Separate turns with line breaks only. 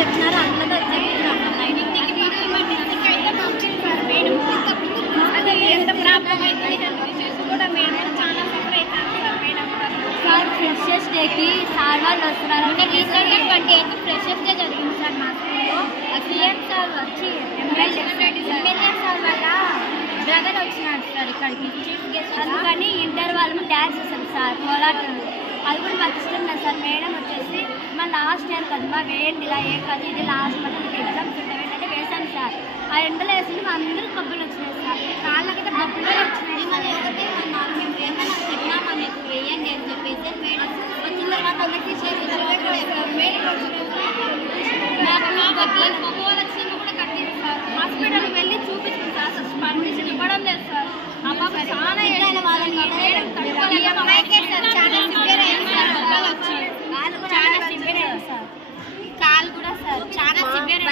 చెప్తున్నారు? అందులో sir madam అది ఎంత ప్రాబ్లం అయితే చూసి కూడా మేడం చాలా సఫర్ అవుతాను సార్ మేడం సార్ ఫ్రెషర్స్ డేకి సార్ వాళ్ళు వస్తున్నారు. రీసెంట్గా ట్వంటీ ఎయిత్ ఫ్రెషర్స్ డే జరిగింది సార్ మా స్కూల్లో సీఎం సార్ వచ్చి ఎమ్మెల్యే ఎమ్మెల్యే సార్. వల్ల బ్రదర్ వచ్చినాడు సార్ ఇక్కడికి. చీఫ్ గెస్ట్ అందుకని ఇంటర్ వాళ్ళు డ్యాన్స్ చేశారు సార్. కోలాటం అది కూడా మాకు ఇష్టం సార్. మేడం వచ్చేసి లాస్ట్ ఇయర్ కదమ్మా వేయండి ఇలా ఏ కాదు ఇది లాస్ట్ మంత్ ఎగ్జామ్స్ ఉంటాయి అంటే వేసాను సార్. ఆ ఎండలో వేసింది మా అందరూ కబ్బులు వచ్చినాయి సార్. కాళ్ళకైతే కబ్బులు వచ్చినాయి మన ఎవరికైతే మన మేము ఏమన్నా చెప్పినా మీకు వేయండి అని చెప్పేసి మేడం వచ్చిన తర్వాత అందరికీ హాస్పిటల్ వెళ్ళి చూపించింది సార్ అసలు పర్మిషన్ ఇవ్వడం లేదు సార్ ఆ పాప చాలా ఏడ్చింది సార్. మేడం తట్టుకోలేక మా అమ్మాయికి చాలా సివియర్ అయింది సార్ దెబ్బలు వచ్చి. చాలా సివియర్ అయింది సార్ కాలు కూడా సార్. చాలా సివియర్